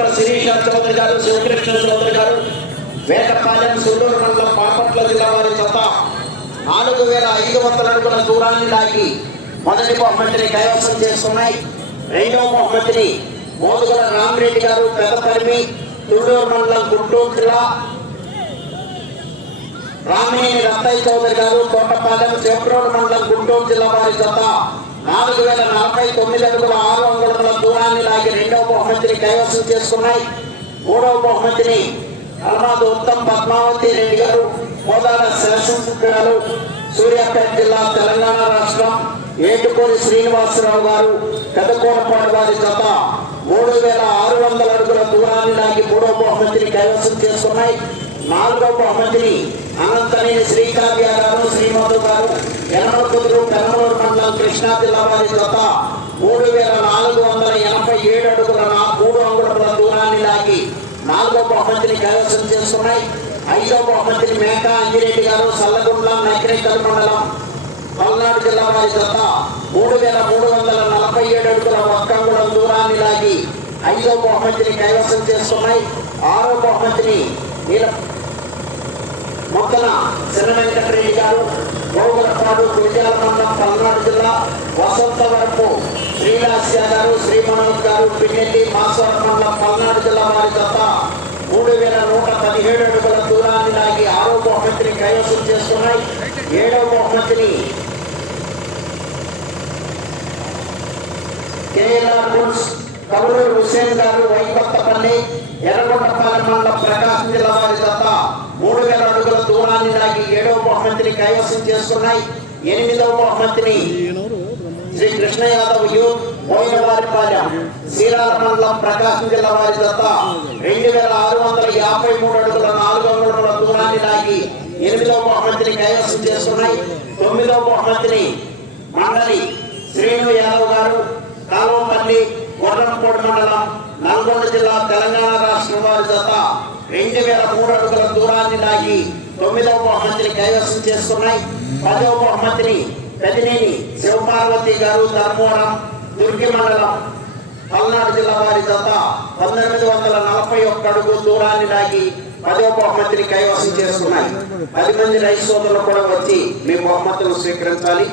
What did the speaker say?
Doctor Sirisha Chowdary గారు శివకృష్ణ చౌదరి గారు వేటపాలెం సుల్లూరు మండలం పాపట్ల జిల్లా వారి చెత్త నాలుగు వేల ఐదు వందల అడుగుల దూరాన్ని దాటి మొదటి బహుమతిని కైవసం చేస్తున్నాయి రెండవ బహుమతిని మోదుగల రామరెడ్డి గారు పెదపరిమి తుళ్ళూరు మండలం గుంటూరు జిల్లా. రామినేని రత్తయ్య చౌదరి గారు తోటపాలెం చేప్రోడ్ మండలం గుంటూరు జిల్లా వారి చెత్త నాలుగు వేల నలభై తొమ్మిది అడుగుల ఆరు అంగుళముల దూరాన్ని లాగి రెండవ బహుమతిని కైవసం చేసుకున్నాయి. మూడవ బహుమతిని అల్మాద్ ఉత్తమ్ పద్మావతి రెడ్డి గారు మోదాల శాసనసభ్యులు గారు సూర్యాపేట జిల్లా తెలంగాణ రాష్ట్రం ఏటుకోరి శ్రీనివాసరావు గారు పెదకూరపాడు వారి జత మూడు వేల ఆరు వందల అడుగుల దూరాన్ని లాగి మూడవ బహుమతిని కైవసం చేసుకున్నాయి. నాలుగవ బహుమతిని అనంతనేని శ్రీకావ్య గారు శ్రీమధు గారు ఎనమకుదురు పెనమలూరు కృష్ణా జిల్లా వారి జత మూడు వేల నాలుగు వందల ఎనభై ఏడు అడుగుల మూడు అంగుళముల దూరాన్ని లాగి నాలుగో బహుమతిని కైవసం చేసుకున్నాయి ఐదో బహుమతిని మేక అంజిరెడ్డి గారు సల్లగుండ్ల నకిరేకల్ మండలం పల్నాడు జిల్లా వారి జత మూడు వేల మూడు వందల నలభై ఏడు అడుగుల ఒక్కంగుళం దూరాన్ని లాగి ఐదో బహుమతిని కైవసం చేసుకున్నాయి ఆరో బహుమతిని నీల మొక్కల శరణ వెంకటరెడ్డి గారు గోగులపాడు గురిజాల మండలం పల్నాడు జిల్లా వసంతవరపు శ్రీలాస్య గారు శ్రీ మనోజ్ గారు పిన్నెల్లి మాసవరం మండలం పల్నాడు జిల్లా వారి జత మూడు వేల నూట పదిహేడు అడుగుల దూరాన్ని లాగి ఆరో బహుమతిని కైవసం చేసుకున్నాయి ఏడవ బహుమతిని కేఎల్ఆర్ బుల్స్ కబులూరు హుసేన్ గారు వైకొత్తపల్లి ఎర్రగొండపాలెం మండలం ప్రకాశం జిల్లా వారి జత మూడు వేల అడుగుల దూరాన్ని లాగి ఏడవ బహుమతిని కైవసం చేసుకున్నాయి. ఎనిమిదవ బహుమతిని శ్రీ కృష్ణ యాదవ్ యూత్ మోయినవారిపాలెం శ్రీరాల మండలం ప్రకాశం జిల్లా వారి జత రెండు వేల ఆరు వందల యాభై మూడు అడుగుల నాలుగు అడుగుల దూరాన్ని లాగి ఎనిమిదవ బహుమతిని కైవసం చేసుకున్నాయి. తొమ్మిదవ బహుమతిని మండలి శ్రీను యాదవ్ గారు కాలువపల్లి గొర్రంపూడి మండలం నల్గొండ జిల్లా తెలంగాణ రాష్ట్రం వారి జత రెండు వేల మూడు అడుగుల దూరాన్ని లాగి తొమ్మిదవ బహుమతిని కైవసం చేసుకున్నాయి పదవ బహుమతిని పెదినేని శివపార్వతి గారు ధర్మవరం దుర్గి మండలం పల్నాడు జిల్లా వారి జత పంతొమ్మిది వందల నలభై ఒక్క అడుగు దూరాన్ని లాగి పదవ బహుమతిని కైవసం చేసుకున్నాయి పది మంది రైతు సోదరులు కూడా వచ్చి మీ బహుమతులు స్వీకరించాలి.